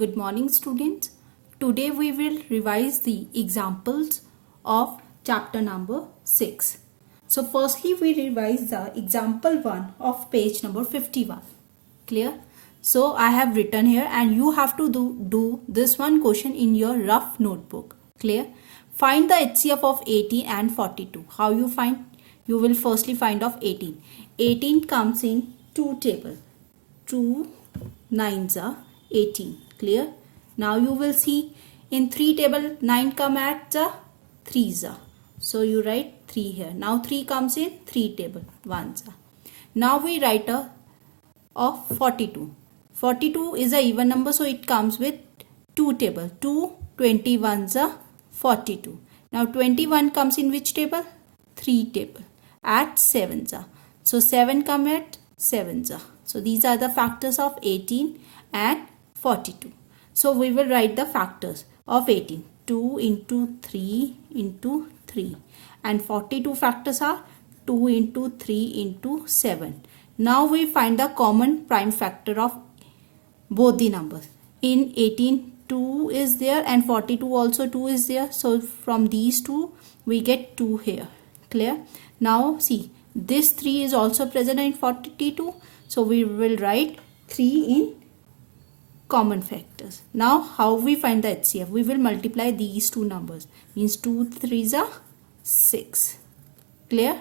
Good morning, students. Today we will revise the examples of chapter number 6. So firstly we revise the example 1 of page number 51. Clear? So I have written here and you have to do this one question in your rough notebook. Clear? Find the HCF of 18 and 42. How you find? You will firstly find of 18. 18 comes in two tables. 2 9s are 18. Clear? Now you will see in 3 table 9 come at the 3s are. So you write 3 here. Now 3 comes in 3 table 1s are. Now we write a of 42. 42 is a even number, so it comes with 2 table. 2 21s are 42. Now 21 comes in which table? 3 table at 7s are. So 7 come at 7s are. So these are the factors of 18 and 42. So we will write the factors of 18. 2 into 3 into 3. And 42 factors are 2 into 3 into 7. Now we find the common prime factor of both the numbers. In 18, 2 is there and 42 also 2 is there. So from these two we get 2 here. Clear? Now see, this 3 is also present in 42. So we will write 3 in common factors. Now how we find the HCF? We will multiply these two numbers. Means 2 3s are 6. Clear?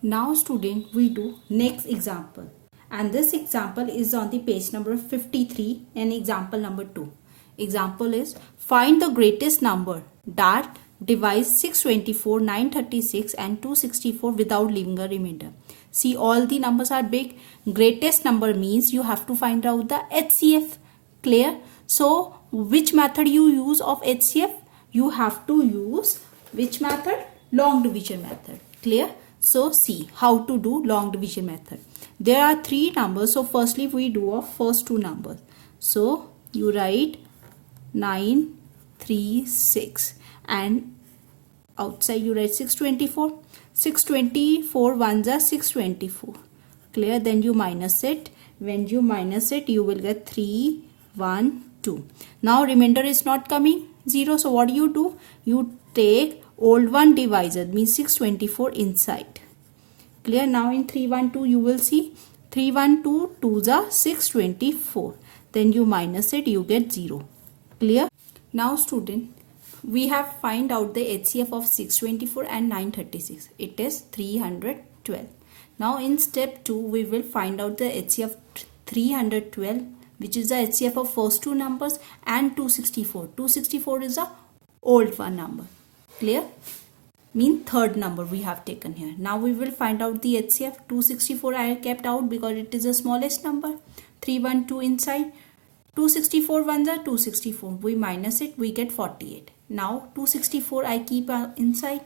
Now student, we do next example. And this example is on the page number 53 and example number 2. Example is find the greatest number that divides 624, 936 and 264 without leaving a remainder. See, all the numbers are big. Greatest number means you have to find out the HCF. Clear? So which method you use of HCF? You have to use which method? Long division method. Clear? So see how to do long division method. There are 3 numbers. So firstly we do of first 2 numbers. So you write 9, 3, 6 and outside you write 624. 624 ones are 624. Clear? Then you minus it. When you minus it, you will get 3, 1, 2. Now remainder is not coming 0. So what do? You take old one divisor, means 624 inside. Clear? Now in 312 you will see 312 2s are 624. Then you minus it, you get 0. Clear? Now student, we have find out the HCF of 624 and 936. It is 312. Now in step 2 we will find out the HCF 312, which is the HCF of first 2 numbers, and 264. 264 is a old one number. Clear? Mean third number we have taken here. Now we will find out the HCF. 264 I kept out because it is the smallest number. 312 inside. 264 ones are 264. We minus it, we get 48. Now 264 I keep inside.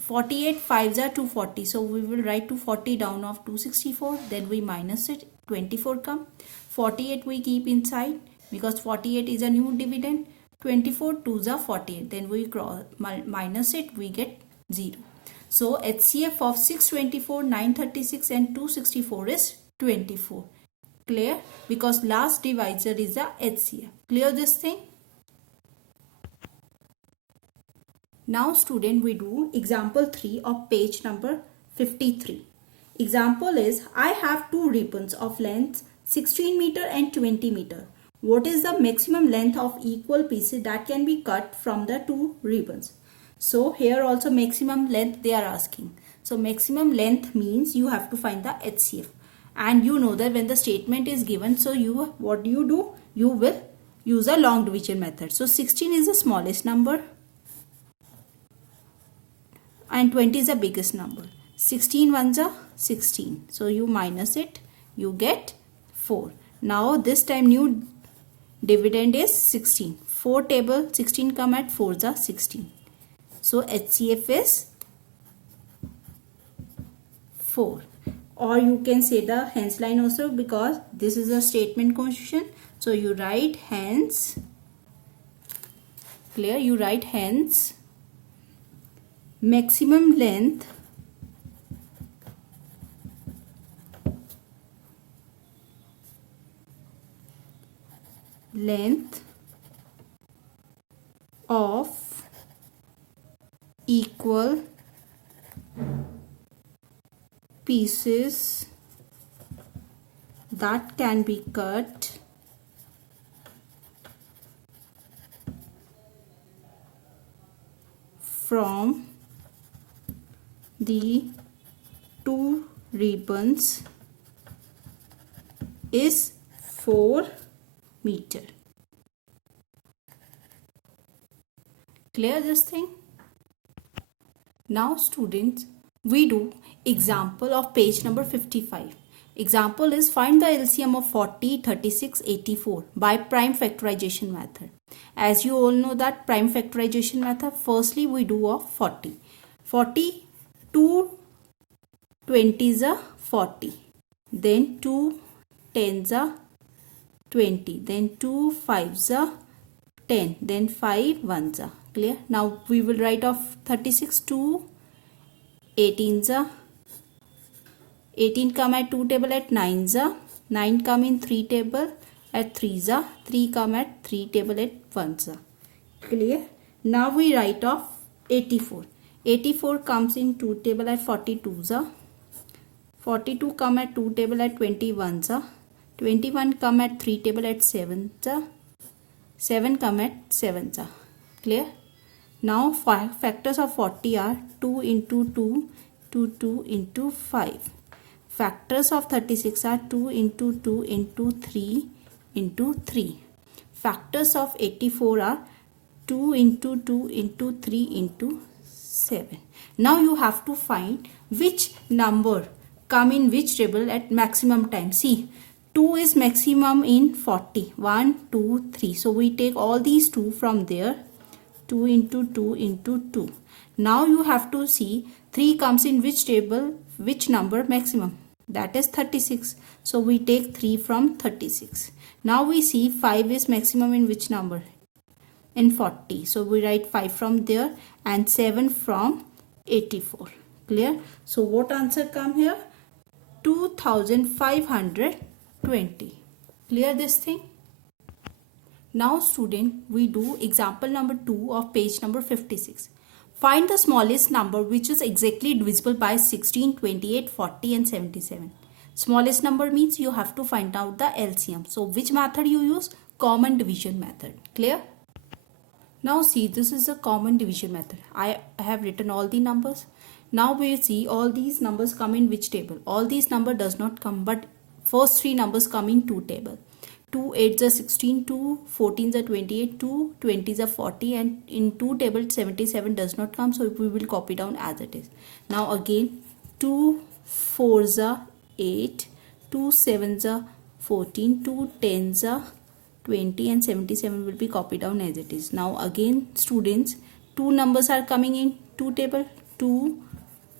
48 5s are 240. So we will write 240 down of 264. Then we minus it. 24 come. 48 we keep inside because 48 is a new dividend. 24 2s are 48. Then we minus it. We get 0. So HCF of 624, 936 and 264 is 24. Clear? Because last divisor is a HCF. Clear this thing? Now student, we do example 3 of page number 53. Example is, I have 2 ribbons of length 16 meter and 20 meter. What is the maximum length of equal pieces that can be cut from the 2 ribbons? So here also maximum length they are asking. So maximum length means you have to find the HCF. And you know that when the statement is given, so what do? You will use a long division method. So 16 is the smallest number and 20 is the biggest number. 16 ones are 16. So you minus it, you get 4. Now this time new dividend is 16. 4 table 16 come at 4s are 16. So HCF is 4. Or you can say the hence line also, because this is a statement question. So you write hence. Clear? You write hence maximum length length of equal pieces that can be cut from the two ribbons is 4 meter. Clear this thing? Now students, we do example of page number 55. Example is find the LCM of 40, 36, 84 by prime factorization method. As you all know that prime factorization method, firstly we do of 40. 40, 2 20s are 40. Then 2 10s are 20. Then 2 5s are 10. Then 5 1s are. Clear? Now we will write off 36, 2 18s are 18 come at 2 table at 9s are 9 come in 3 table at 3s are 3 come at 3 table at 1s are. Clear? Now we write off 84. 84 comes in 2 table at 42s are 42 come at 2 table at 21s are 21 come at 3 table at 7s are 7 come at 7s are. Clear? Now factors of 40 are 2 into 2 to 2 into 5. Factors of 36 are 2 into 2 into 3 into 3. Factors of 84 are 2 into 2 into 3 into 7. Now you have to find which number come in which table at maximum time. See, 2 is maximum in 40. 1, 2, 3. So we take all these 2 from there. 2 into 2 into 2. Now you have to see 3 comes in which table, which number maximum. That is 36. So we take 3 from 36. Now we see 5 is maximum in which number? In 40. So we write 5 from there and 7 from 84. Clear? So what answer come here? 2520. Clear this thing? Now student, we do example number 2 of page number 56. Find the smallest number which is exactly divisible by 16, 28, 40 and 77. Smallest number means you have to find out the LCM. So which method you use? Common division method. Clear? Now see, this is the common division method. I have written all the numbers. Now we see all these numbers come in which table? All these number does not come, but first 3 numbers come in 2 table. 2 8s are 16, 2 14s are 28, 2 20s are 40 and in 2 table 77 does not come, so we will copy down as it is. Now again 2 4s are 8, 2 7s are 14, 2 10s are 20 and 77 will be copied down as it is. Now again students, 2 numbers are coming in 2 table, 2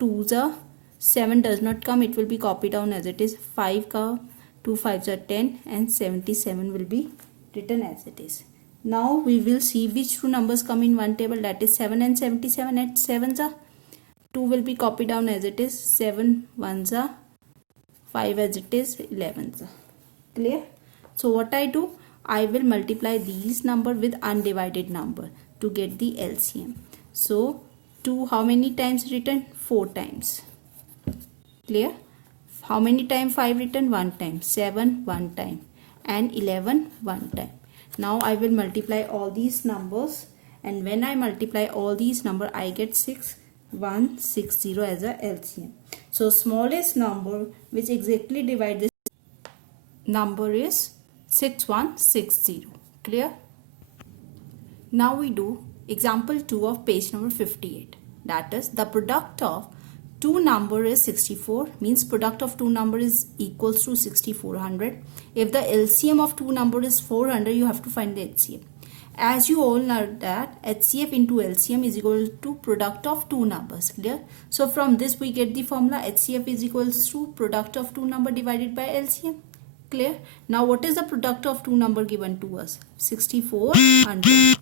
2s are 7 does not come, it will be copied down as it is. 5 come, 2 5s are 10 and 77 will be written as it is. Now we will see which 2 numbers come in one table, that is 7 and 77 at 7s are 2 will be copied down as it is. 7 1s are 5 as it is, 11s are. Clear? So what I do? I will multiply these number with undivided number to get the LCM. So 2 how many times written? 4 times. Clear? How many times 5 written? 1 time. 7 1 time and 11 1 time. Now I will multiply all these numbers, and when I multiply all these number I get 6160 as a LCM. So smallest number which exactly divide this number is 6160. Clear? Now we do example 2 of page number 58. That is, the product of two number is 64, means product of two number is equals to 6400. If the LCM of two number is 400, you have to find the HCF. As you all know that HCF into LCM is equal to product of two numbers. Clear? So from this we get the formula HCF is equals to product of two number divided by LCM. Clear? Now what is the product of two number given to us? 6400.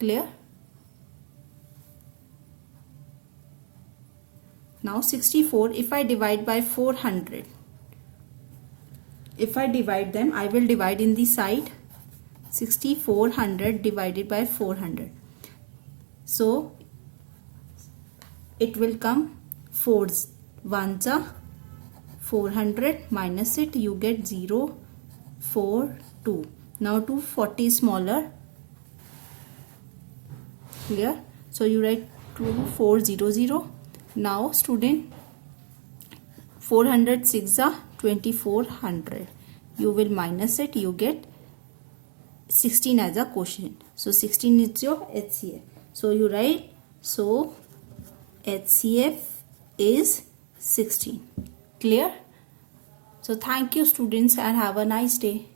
Clear? Now 64, if I divide by 400, if I divide them, I will divide in the side 6400 divided by 400. So it will come 4s 1s are 400, minus it, you get 0 4 2. Now 240 is smaller. Clear? So you write 2400. Now student, 406 are 2400. You will minus it, you get 16 as a quotient. So 16 is your HCF. So you write, so HCF is 16. Clear? So thank you students and have a nice day.